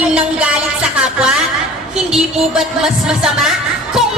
magtanim ng galit sa kapwa? Hindi po ba't mas masama kung